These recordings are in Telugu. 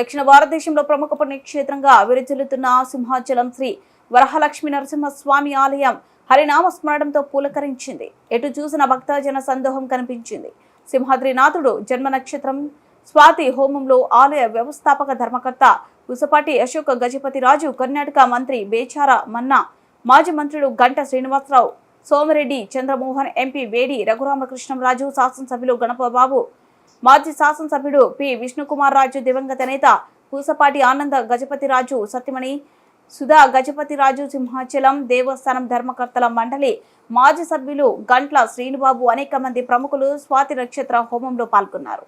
దక్షిణ భారతదేశంలో ప్రముఖ పుణ్యక్షేత్రంగా విరచిల్లుతున్న సింహాచలం శ్రీ వరహలక్ష్మీ నరసింహస్వామి ఆలయం హరినామ స్మరణంతో పులకరించింది. ఎటు చూసిన భక్తజన సందోహం కనిపించింది. సింహాద్రినాథుడు జన్మ నక్షత్రం స్వాతి హోమంలో ఆలయ వ్యవస్థాపక ధర్మకర్త కుసపాటి అశోక్ గజపతిరాజు, కర్ణాటక మంత్రి బేచార మన్నా, మాజీ మంత్రులు గంట శ్రీనివాసరావు, సోమిరెడ్డి చంద్రమోహన్, ఎంపీ వేడి రఘురామకృష్ణంరాజు, శాసనసభ్యులు గణపబాబు, మాజీ శాసనసభ్యుడు పి విష్ణుకుమార్ రాజు, దివంగత నేత పూసపాటి ఆనంద గజపతిరాజు, సత్యమణి సుధా గజపతిరాజు, సింహాచలం దేవస్థానం ధర్మకర్తల మండలి మాజీ సభ్యులు గంట్ల శ్రీనుబాబు, అనేక మంది ప్రముఖులు స్వాతి నక్షత్ర హోమంలో పాల్గొన్నారు.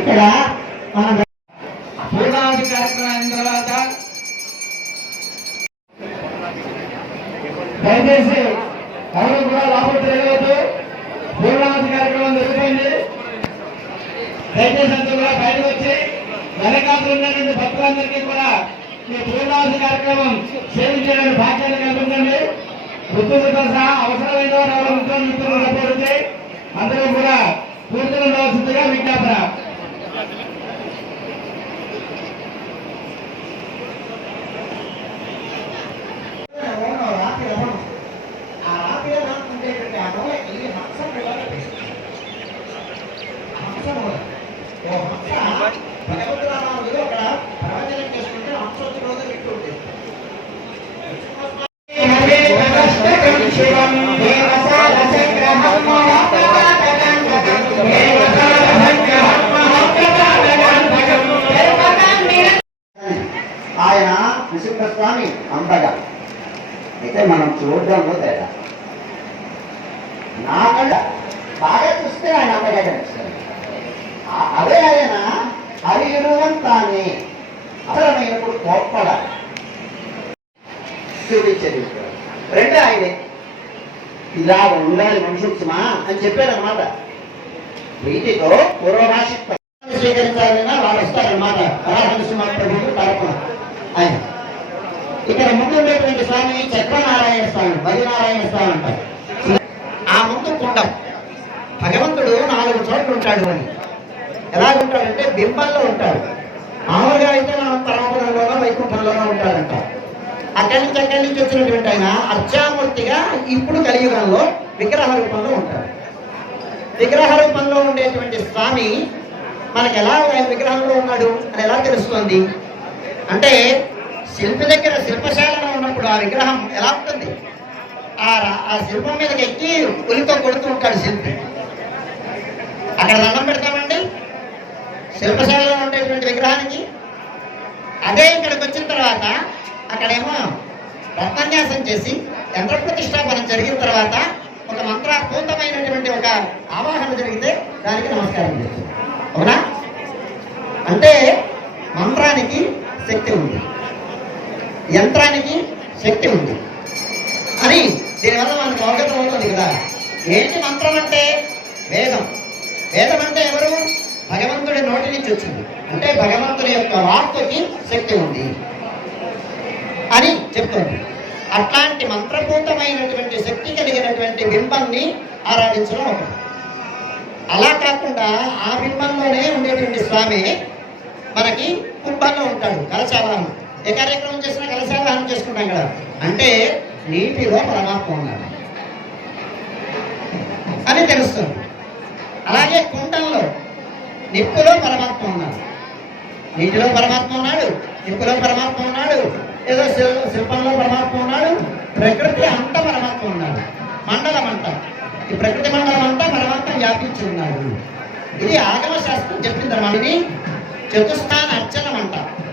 ఇక్కడ మన పూర్ణావతి కార్యక్రమం అయిన తర్వాత దయచేసి ఎవరు కూడా లోపల తిరగలేదు. పూర్ణావతి కార్యక్రమం జరుగుతుంది. దయచేసి అంతా కూడా బయటకు వచ్చి వెనకాతలు ఉన్నటువంటి భక్తులందరికీ కూడా ఈ పూర్ణావతి కార్యక్రమం సేవించడానికి భాగ్యాన్ని కల్పించండి. వృత్తులతో సహా అవసరమైన వారు మిత్రులు కోరితే అందరూ కూడా పూర్తిగా ఉండవలసిందిగా విజ్ఞాపన. ఆయన నృసింహస్వామి అంతగా అయితే మనం చూడడంలో తేడా. నాకంట బాగా చూస్తే ఆయన అంతగా కనిపిస్తుంది. అదే ఆయన హరియురువంతాన్ని అసలమైనప్పుడు కోప్పడాలి చూపించేది. రెండు ఆయనే ఇలా ఉండాలి మనుషుమా అని చెప్పారు అన్నమాట. వీటితో పూర్వభాష స్వీకరించాలన్నా వాళ్ళు వస్తారన్నమాట. నరసింహ ప్రభుత్వ తరపున ఆయన ఇక్కడ ముందు ఉండేటువంటి స్వామి చక్రనారాయణ స్వామి, బలినారాయణ స్వామి అంటారు. ఆ ముందు కుండం భగవంతుడు 4 చోట్ల ఉంటాడు అని. ఎలా ఉంటాడంటే బింబంలో ఉంటాడు. మామూలుగా అయితే మనం పరమపదంలోనో వైకుంఠంలోనో ఉంటాడంట. అక్కడి నుంచి వచ్చినటువంటి ఆయన అర్చామూర్తిగా ఇప్పుడు కలియుగంలో విగ్రహ రూపంలో ఉంటాడు. విగ్రహ రూపంలో ఉండేటువంటి స్వామి మనకు ఎలా ఆయన విగ్రహంలో ఉన్నాడు అని ఎలా తెలుస్తుంది అంటే, శిల్పి దగ్గర శిల్పశాలలో ఉన్నప్పుడు ఆ విగ్రహం ఎలా ఉంటుంది, ఆ శిల్పం మీదకి ఎక్కి పులితో కొడుతూ ఉంటాడు శిల్పి. అక్కడ దండం పెడతామండి శిల్పశాలలో ఉండేటువంటి విగ్రహానికి. అదే ఇక్కడికి వచ్చిన తర్వాత అక్కడేమో రత్నన్యాసం చేసి యంత్ర ప్రతిష్టాపన జరిగిన తర్వాత ఒక మంత్రపూర్తమైనటువంటి ఒక ఆవాహన జరిగితే దానికి నమస్కారం చేస్తుంది. అవునా? అంటే మంత్రానికి శక్తి ఉంది, యంత్రానికి శక్తి ఉంది అని దీనివల్ల మనకు అవగతం అవుతుంది కదా. ఏంటి మంత్రం అంటే? వేదం. వేదం అంటే ఎవరు? భగవంతుడి నోటి నుంచి వచ్చింది. అంటే భగవంతుని యొక్క వాక్కుకి శక్తి ఉంది అని చెప్తుంది. అట్లాంటి మంత్రభూతమైనటువంటి శక్తి కలిగినటువంటి బింబాన్ని ఆరాధించడం ఒకటి. అలా కాకుండా ఆ బింబంలోనే ఉండేటువంటి స్వామి మనకి కుంభంలో ఉంటాడు, కలశావాహనం. ఏ కార్యక్రమం చేసినా కలశావాహనం చేసుకుంటాం కదా. అంటే నీటిలో పరమాత్మ ఉన్నాడు అని తెలుస్తుంది. అలాగే కుండంలో నిప్పులో పరమాత్మ ఉన్నాడు, నీటిలో పరమాత్మ ఉన్నాడు, నిప్పులో పరమాత్మ ఉన్నాడు, ఏదో శిల్పంలో పరమాత్మ ఉన్నాడు, ప్రకృతి అంతా పరమాత్మ ఉన్నాడు. మండలం అంట, ఈ ప్రకృతి మండలం అంతా పరమాత్మ వ్యాపించి ఉన్నాడు. ఇది ఆగమ శాస్త్రం చెప్పింది అన్నమాట. ఇది చతుస్థాన అర్చనం అంట.